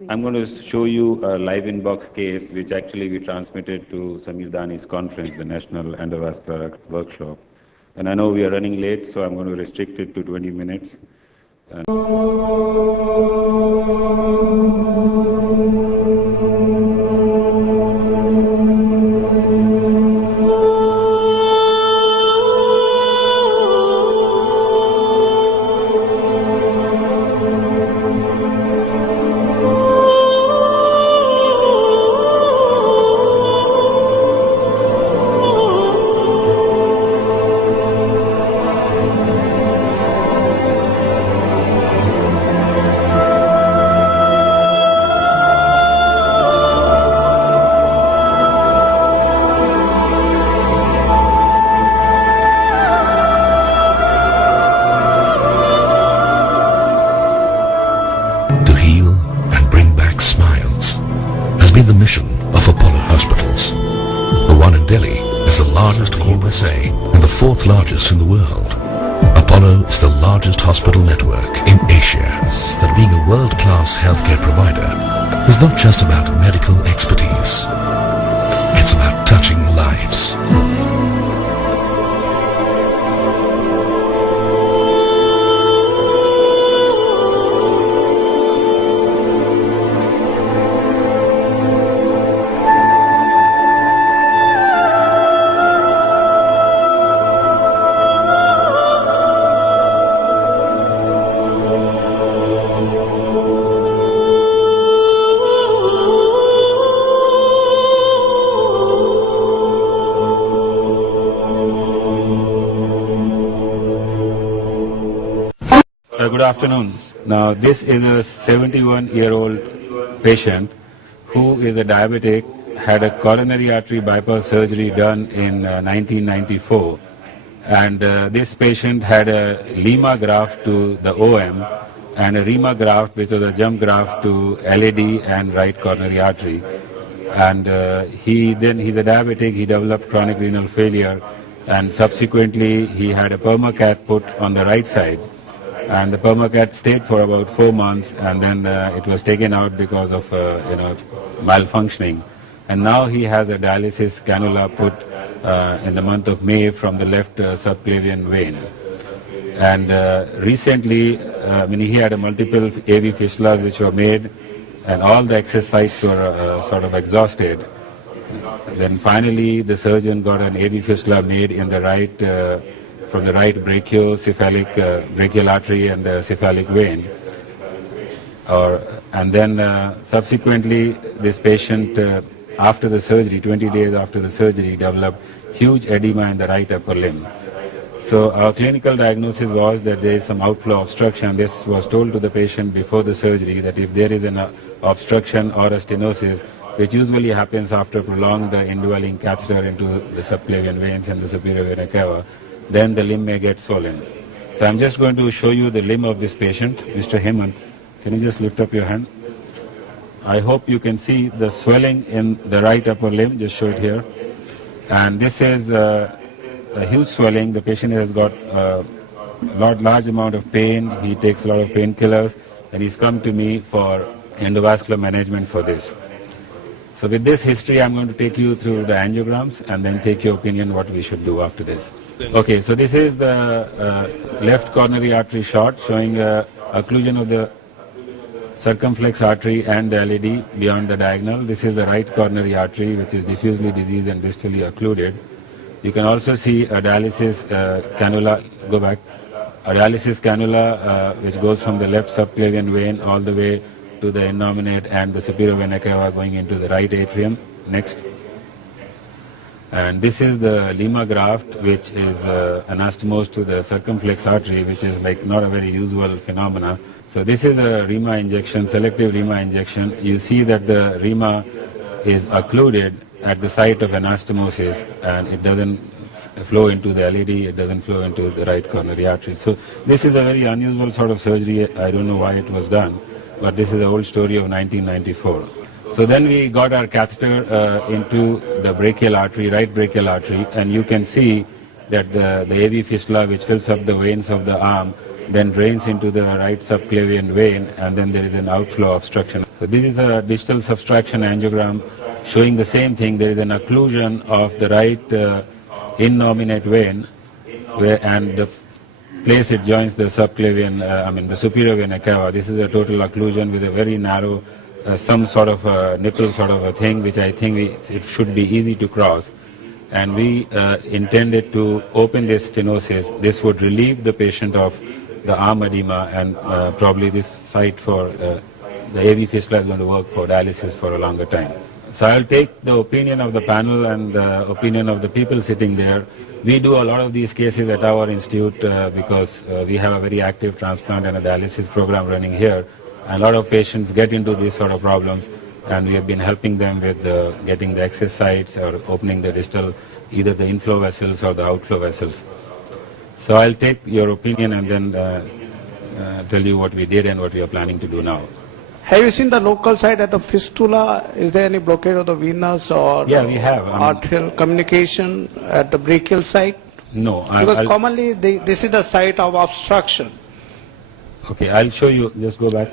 I'm going to show you a live inbox case which actually we transmitted to Samir Dani's conference, the National Endovascular Workshop. And I know we are running late, so I'm going to restrict it to 20 minutes. been the mission of Apollo Hospitals. The one in Delhi is the largest in USA and the fourth largest in the world. Apollo is the largest hospital network in Asia. That being a world-class healthcare provider is not just about medical expertise. It's about touching lives. Good afternoon. Now, this is a 71-year-old patient who is a diabetic, had a coronary artery bypass surgery done in 1994. And this patient had a Lima graft to the OM and a Rima graft, which was a jump graft to LAD and right coronary artery. And he's a diabetic, he developed chronic renal failure, and subsequently he had a permacath put on the right side. And the permacath stayed for about 4 months, and then it was taken out because of malfunctioning. And now he has a dialysis cannula put in the month of May from the left subclavian vein. And recently, he had a multiple AV fistulas which were made, and all the excess sites were sort of exhausted. Then finally, the surgeon got an AV fistula made in the right. From the right brachiocephalic brachial artery and the cephalic vein. And then subsequently this patient after the surgery, 20 days after the surgery, developed huge edema in the right upper limb. So our clinical diagnosis was that there is some outflow obstruction. This was told to the patient before the surgery that if there is an obstruction or a stenosis, which usually happens after prolonged indwelling catheter into the subclavian veins and the superior vena cava, then the limb may get swollen. So I'm just going to show you the limb of this patient, Mr. Hemant. Can you just lift up your hand? I hope you can see the swelling in the right upper limb, just show it here. And this is a huge swelling. The patient has got a large amount of pain. He takes a lot of painkillers, and he's come to me for endovascular management for this. So with this history, I'm going to take you through the angiograms and then take your opinion what we should do after this. Okay, so this is the left coronary artery shot showing occlusion of the circumflex artery and the LAD beyond the diagonal. This is the right coronary artery, which is diffusely diseased and distally occluded. You can also see a dialysis cannula, go back, a dialysis cannula which goes from the left subclavian vein all the way to the innominate and the superior vena cava going into the right atrium. Next. And this is the Lima graft, which is anastomosed to the circumflex artery, which is like not a very usual phenomena. So this is a Rima injection, selective Rima injection. You see that the Rima is occluded at the site of anastomosis, and it doesn't flow into the LAD, it doesn't flow into the right coronary artery. So this is a very unusual sort of surgery. I don't know why it was done, but this is the old story of 1994. So then we got our catheter into the brachial artery, right brachial artery, and you can see that the AV fistula, which fills up the veins of the arm, then drains into the right subclavian vein, and then there is an outflow obstruction. So this is a digital subtraction angiogram showing the same thing. There is an occlusion of the right innominate vein, and the place it joins the subclavian, the superior vena cava. This is a total occlusion with a very narrow, some sort of a nipple sort of a thing, which I think it should be easy to cross. And we intended to open this stenosis. This would relieve the patient of the arm edema, and probably this site for the AV fistula is going to work for dialysis for a longer time. So I'll take the opinion of the panel and the opinion of the people sitting there. We do a lot of these cases at our institute because we have a very active transplant and a dialysis program running here. And a lot of patients get into these sort of problems, and we have been helping them with getting the access sites or opening the distal, either the inflow vessels or the outflow vessels. So I'll take your opinion and then tell you what we did and what we are planning to do now. Have you seen the local site at the fistula? Is there any blockade of the venous or Yeah, we have. arterial communication at the brachial site? No. Because commonly this is the site of obstruction. Okay, I'll show you. Just go back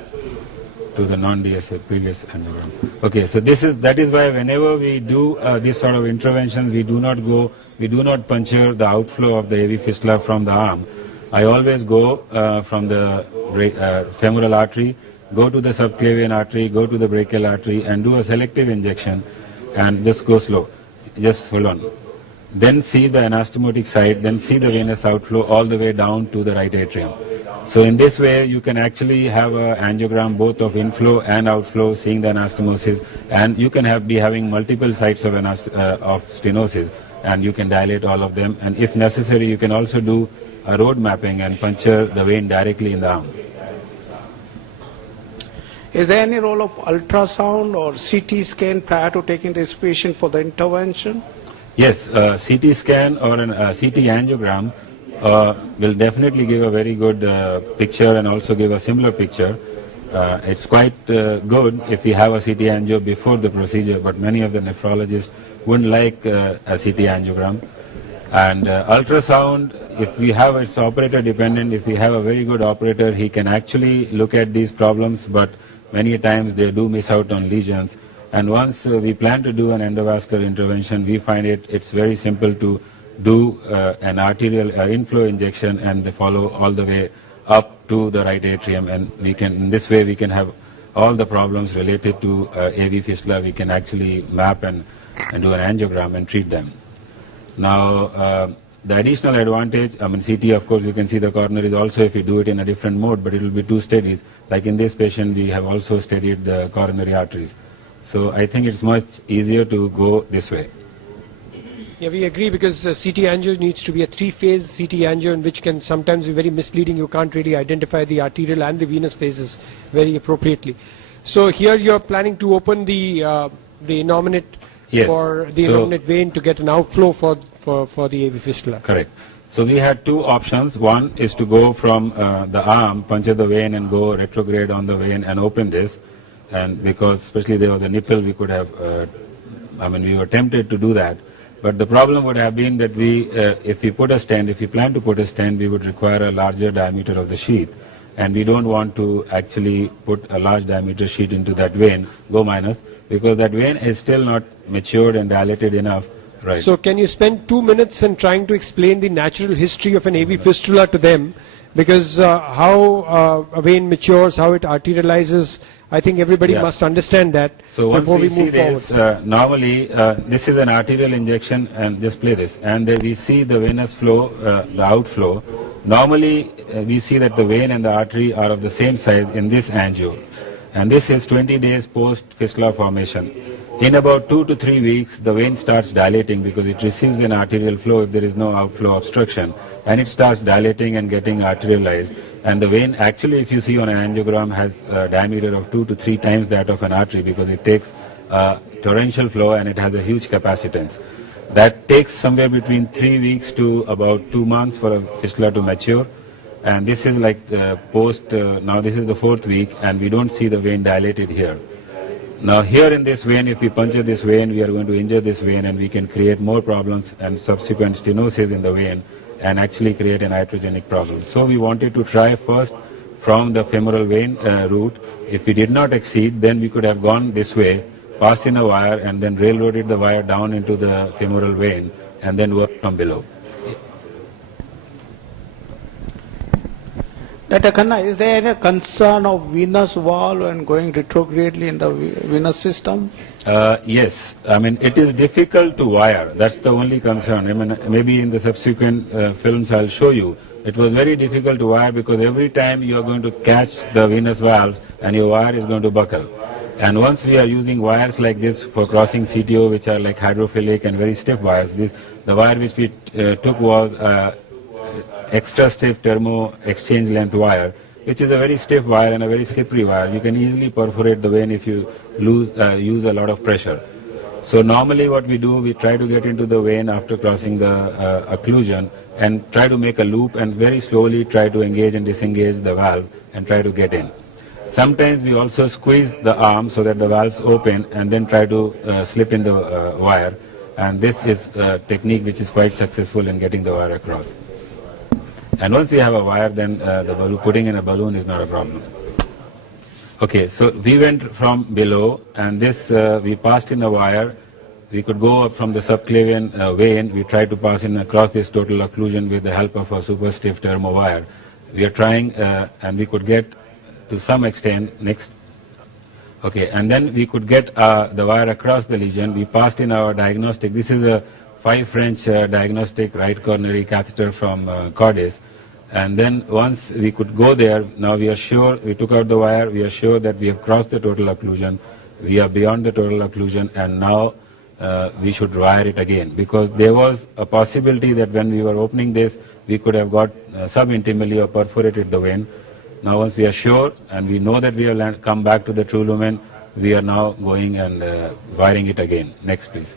to the non-DSA previous angiogram. Okay, so that is why whenever we do this sort of intervention, we do not puncture the outflow of the AV fistula from the arm. I always go from the femoral artery, go to the subclavian artery, go to the brachial artery, and do a selective injection, and just go slow. Just hold on. Then see the anastomotic site, then see the venous outflow all the way down to the right atrium. So in this way, you can actually have an angiogram both of inflow and outflow, seeing the anastomosis, and you can be having multiple sites of stenosis, and you can dilate all of them. And if necessary, you can also do a road mapping and puncture the vein directly in the arm. Is there any role of ultrasound or CT scan prior to taking this patient for the intervention? Yes, CT scan or a CT angiogram will definitely give a very good picture and also give a similar picture. It's quite good if we have a CT angio before the procedure, but many of the nephrologists wouldn't like a CT angiogram. And ultrasound, if we have, it's operator dependent. If we have a very good operator, he can actually look at these problems, but many times they do miss out on lesions. And once we plan to do an endovascular intervention, we find it's very simple to do an arterial inflow injection and follow all the way up to the right atrium, and in this way we can have all the problems related to AV fistula. We can actually map and do an angiogram and treat them. Now the additional advantage, CT, of course, you can see the coronaries also if you do it in a different mode, but it will be two studies. Like in this patient, we have also studied the coronary arteries. So I think it's much easier to go this way. Yeah, we agree, because CT angio needs to be a three-phase CT angio, in which can sometimes be very misleading. You can't really identify the arterial and the venous phases very appropriately. So here you're planning to open the innominate, yes, for the innominate vein to get an outflow for the AV fistula. Correct. So we had two options. One is to go from the arm, puncture the vein and go retrograde on the vein and open this. And because especially there was a nipple, we could have, we were tempted to do that. But the problem would have been that if we plan to put a stent, we would require a larger diameter of the sheath. And we don't want to actually put a large diameter sheath into that vein, because that vein is still not matured and dilated enough. Right. So can you spend 2 minutes in trying to explain the natural history of an AV fistula to them? Because how a vein matures, how it arterializes, I think everybody must understand that before we move forward. Normally, this is an arterial injection, and just play this, and we see the venous flow, the outflow. Normally, we see that the vein and the artery are of the same size in this angio, and this is 20 days post fistula formation. In about 2 to 3 weeks, the vein starts dilating because it receives an arterial flow if there is no outflow obstruction, and it starts dilating and getting arterialized. And the vein actually, if you see on an angiogram, has a diameter of 2 to 3 times that of an artery, because it takes torrential flow and it has a huge capacitance. That takes somewhere between 3 weeks to about 2 months for a fistula to mature. And this is like now this is the 4th week, and we don't see the vein dilated here. Now here in this vein, if we puncture this vein, we are going to injure this vein, and we can create more problems and subsequent stenosis in the vein and actually create an iatrogenic problem. So we wanted to try first from the femoral vein route. If we did not exceed, then we could have gone this way, passed in a wire, and then railroaded the wire down into the femoral vein, and then worked from below. Dr. Khanna, is there any concern of venous valve and going retrogradely in the venous system? Yes, I mean it is difficult to wire. That's the only concern. I mean, maybe in the subsequent films I'll show you. It was very difficult to wire because every time you are going to catch the venous valves and your wire is going to buckle. And once we are using wires like this for crossing CTO, which are like hydrophilic and very stiff wires, the wire which we took was extra stiff thermo exchange length wire, which is a very stiff wire and a very slippery wire. You can easily perforate the vein if you use a lot of pressure. So normally what we do, we try to get into the vein after crossing the occlusion and try to make a loop and very slowly try to engage and disengage the valve and try to get in. Sometimes we also squeeze the arm so that the valves open and then try to slip in the wire, and this is a technique which is quite successful in getting the wire across. And once we have a wire, then putting in a balloon is not a problem. Okay, so we went from below, and this we passed in a wire. We could go up from the subclavian vein. We tried to pass in across this total occlusion with the help of a super stiff thermo wire. We are trying, and we could get to some extent next. Okay, and then we could get the wire across the lesion. We passed in our diagnostic. This is a 5 French diagnostic right coronary catheter from Cordis. And then once we could go there, now we are sure, we took out the wire, we are sure that we have crossed the total occlusion, we are beyond the total occlusion, and now we should wire it again. Because there was a possibility that when we were opening this, we could have got subintimally or perforated the vein. Now once we are sure and we know that we have come back to the true lumen, we are now going and wiring it again. Next please.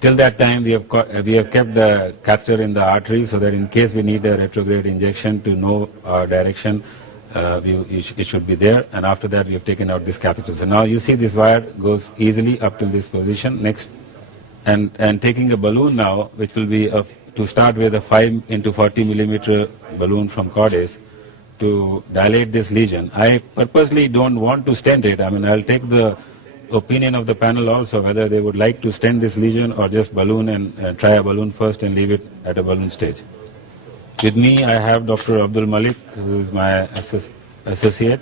Till that time, we have kept the catheter in the artery so that in case we need a retrograde injection to know our direction, it should be there. And after that, we have taken out this catheter. So now you see this wire goes easily up to this position. Next, and taking a balloon now, which will be to start with a 5 into 40 millimeter balloon from Cordis to dilate this lesion. I purposely don't want to stent it. I mean, I'll take the opinion of the panel also, whether they would like to stent this lesion or just balloon and try a balloon first and leave it at a balloon stage. With me I have Dr. Abdul Malik, who is my associate,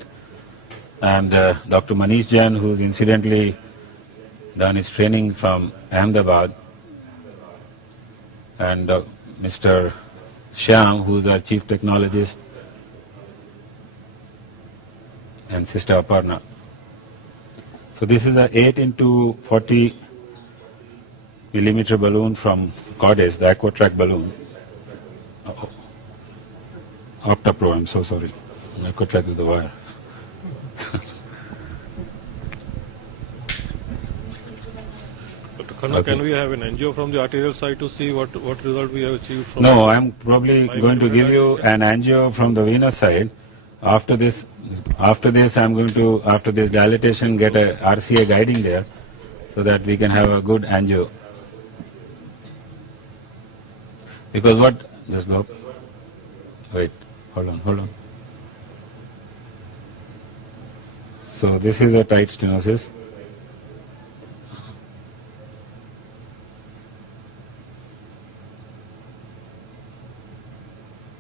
and Dr. Manish Jain, who's incidentally done his training from Ahmedabad, and Mr. Shyam, who's our chief technologist, and Sister Aparna. So this is a 8 into 40 millimeter balloon from Cordis, the Aquatrack balloon. Optapro, I'm so sorry. Aquatrack is the wire. Dr. Khanna, Okay. can we have an angio from the arterial side to see what result we have achieved from No, I'm probably going to give you an angio from the venous side. After this, I'm going to, after this dilatation, get a RCA guiding there so that we can have a good angio. Because what, just go up. Wait, hold on. So this is a tight stenosis.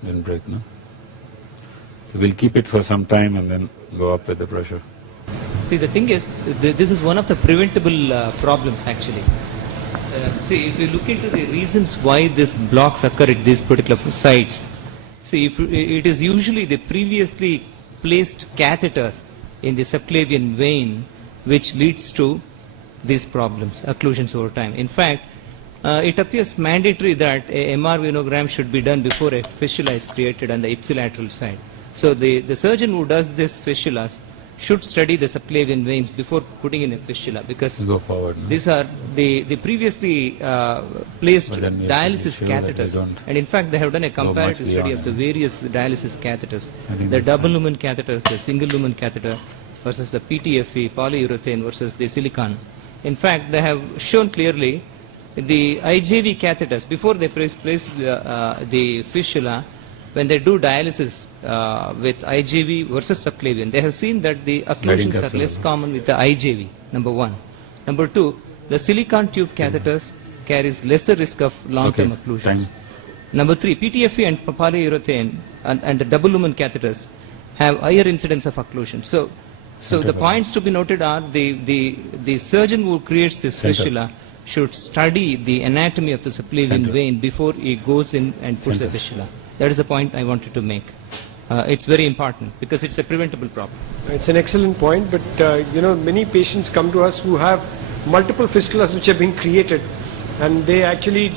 Didn't break, no? So we'll keep it for some time and then go up with the pressure. See, the thing is, this is one of the preventable problems actually. See, if you look into the reasons why these blocks occur at these particular sites, see, it is usually the previously placed catheters in the subclavian vein which leads to these problems, occlusions over time. In fact, it appears mandatory that a MR venogram should be done before a fistula is created on the ipsilateral side. So the surgeon who does this fistulas should study the subclavian veins before putting in a fistula, because Go forward. No? these are the previously placed But then we have to be dialysis sure that they catheters, don't and in fact they have done a comparative much study beyond of the that. various dialysis catheters, I think the that's double fine. lumen catheters, the single lumen catheter versus the PTFE, polyurethane versus the silicon. In fact, they have shown clearly the IJV catheters, before they place the fistula, when they do dialysis with IJV versus subclavian, they have seen that the occlusions are less common with the IJV, number one. Number two, the silicone tube catheters carries lesser risk of long-term Okay, occlusions. thanks. Number three, PTFE and polyurethane and the double lumen catheters have higher incidence of occlusion. So the points to be noted are the surgeon who creates this fistula should study the anatomy of the subclavian vein before he goes in and puts a fistula. That is the point I wanted to make. It's very important because it's a preventable problem. It's an excellent point, but many patients come to us who have multiple fistulas which have been created, and they actually,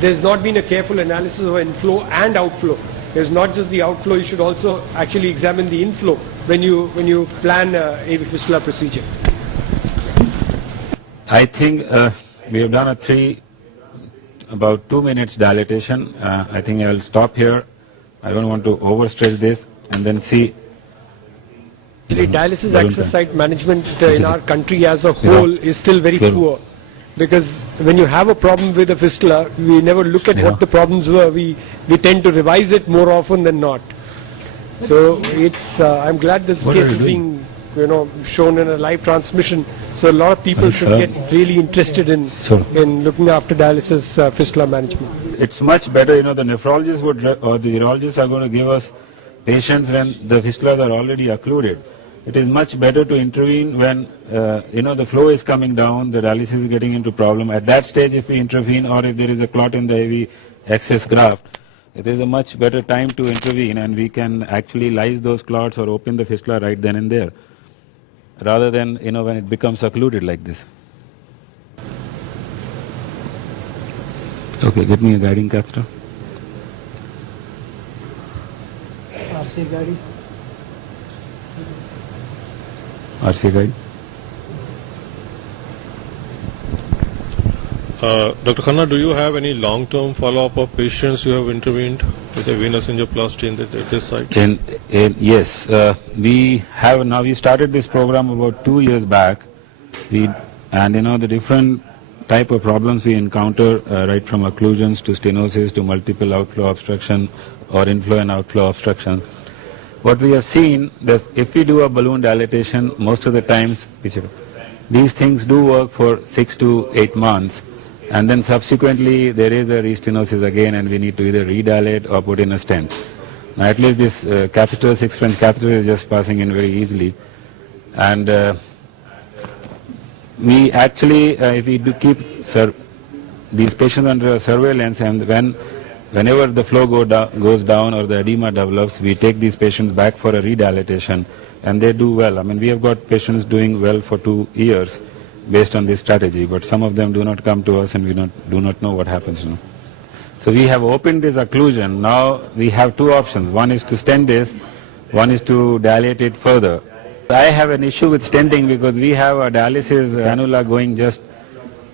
there's not been a careful analysis of inflow and outflow. There's not just the outflow; you should also actually examine the inflow when you plan a AV fistula procedure. I think we have done about 2 minutes dilatation. I think I will stop here. I don't want to overstretch this and then see. Actually, dialysis access site management in our country as a whole is still very poor. Because when you have a problem with a fistula, we never look at what the problems were. We tend to revise it more often than not. So it's I'm glad this case is being shown in a live transmission. So a lot of people should get really interested in looking after dialysis fistula management. It's much better, the nephrologist or the urologist are going to give us patients when the fistulas are already occluded. It is much better to intervene when, the flow is coming down, the dialysis is getting into problem. At that stage, if we intervene or if there is a clot in the AV excess graft, it is a much better time to intervene, and we can actually lyse those clots or open the fistula right then and there, rather than, when it becomes occluded like this. Okay, get me a guiding catheter. RC guide. RC guide. Dr. Khanna, do you have any long-term follow-up of patients who have intervened with a venous angioplasty at this site? Yes, we started this program about 2 years back. The different type of problems we encounter, right from occlusions to stenosis to multiple outflow obstruction or inflow and outflow obstruction. What we have seen that if we do a balloon dilatation, most of the times these things do work for 6 to 8 months, and then subsequently there is a restenosis again, and we need to either redilate or put in a stent. Now at least this catheter, 6 French catheter, is just passing in very easily, and we actually, if we do keep these patients under surveillance, and whenever the flow goes down or the edema develops, we take these patients back for a redilatation, and they do well. We have got patients doing well for 2 years based on this strategy, but some of them do not come to us, and we do not know what happens. So we have opened this occlusion. Now we have 2 options. One is to stent this, one is to dilate it further. I have an issue with stenting because we have a dialysis cannula going just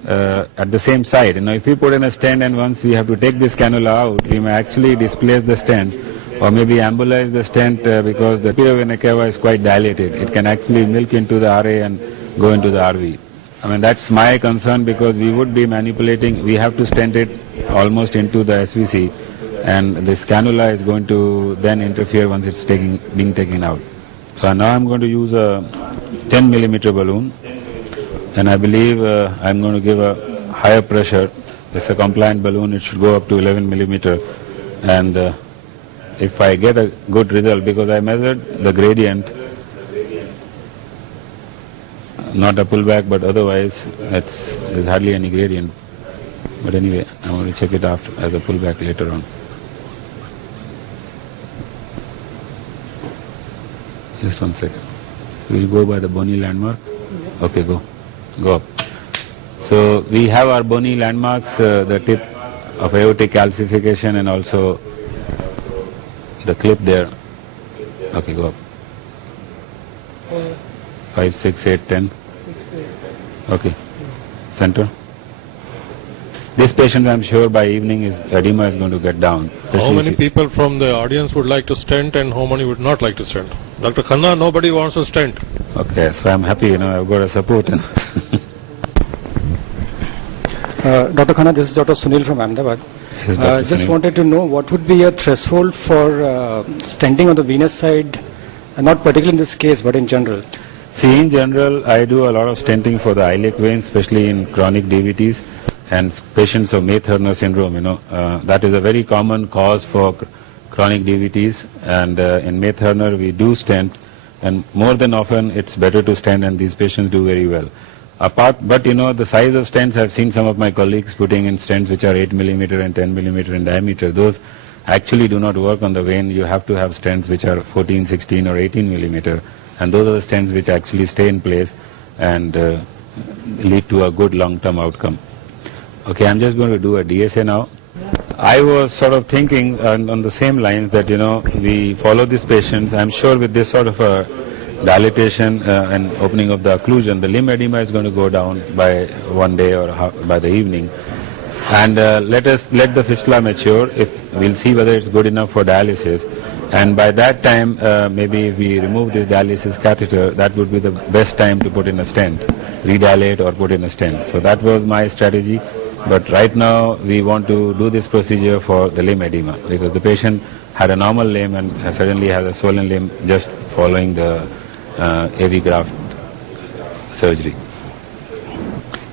at the same side. If we put in a stent and once we have to take this cannula out, we may actually displace the stent or maybe embolize the stent because the superior vena cava is quite dilated. It can actually milk into the RA and go into the RV. That's my concern, because we would be manipulating, we have to stent it almost into the SVC, and this cannula is going to then interfere once it's being taken out. So now I'm going to use a 10 millimeter balloon, and I believe I'm going to give a higher pressure. It's a compliant balloon, it should go up to 11 millimeter, and if I get a good result, because I measured the gradient, not a pullback, but otherwise there's hardly any gradient. But anyway, I'm going to check it after as a pullback later on. Just 1 second. We'll go by the Bonney landmark. Okay, go up. So we have our Bonney landmarks, the tip of aortic calcification and also the clip there. Okay, go up. 5, 6, 8, 10. Okay. Center. This patient, I'm sure by evening edema is going to get down. How many people from the audience would like to stent and how many would not like to stent? Dr. Khanna, nobody wants to stent. Okay, so I'm happy, I've got a support. Dr. Khanna, this is Dr. Sunil from Ahmedabad. Yes, Dr. Just Sunil. wanted to know what would be your threshold for stenting on the venous side, not particularly in this case, but in general. See, in general, I do a lot of stenting for the iliac veins, especially in chronic DVTs and patients of May-Thurner syndrome. That is a very common cause for chronic DVTs, and in May-Thurner we do stent, and more than often it's better to stent, and these patients do very well. But the size of stents, I've seen some of my colleagues putting in stents which are 8 millimeter and 10 millimeter in diameter. Those actually do not work on the vein. You have to have stents which are 14, 16 or 18 millimeter, and those are the stents which actually stay in place and lead to a good long-term outcome. Okay, I'm just going to do a DSA now. I was sort of thinking on the same lines that, we follow these patients. I'm sure with this sort of a dilatation and opening of the occlusion, the limb edema is going to go down by one day or by the evening. And let the fistula mature. We'll see whether it's good enough for dialysis. And by that time, maybe if we remove this dialysis catheter, that would be the best time to put in a stent, redilate or put in a stent. So that was my strategy. But right now, we want to do this procedure for the limb edema, because the patient had a normal limb and suddenly has a swollen limb just following the AV graft surgery.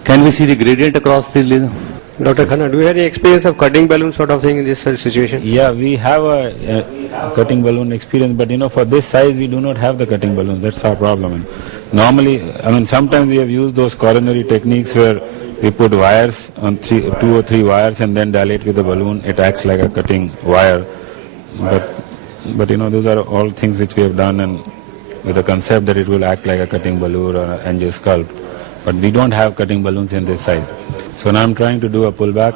Can we see the gradient across the limb? Dr. Khanna, do you have any experience of cutting balloon sort of thing in this situation? Yeah, we have a cutting balloon experience, but for this size we do not have the cutting balloons. That's our problem. And normally, sometimes we have used those coronary techniques where we put wires on 2 or 3 wires and then dilate with the balloon. It acts like a cutting wire. But those are all things which we have done, and with the concept that it will act like a cutting balloon or an angiosculpt. But we don't have cutting balloons in this size. So now I'm trying to do a pullback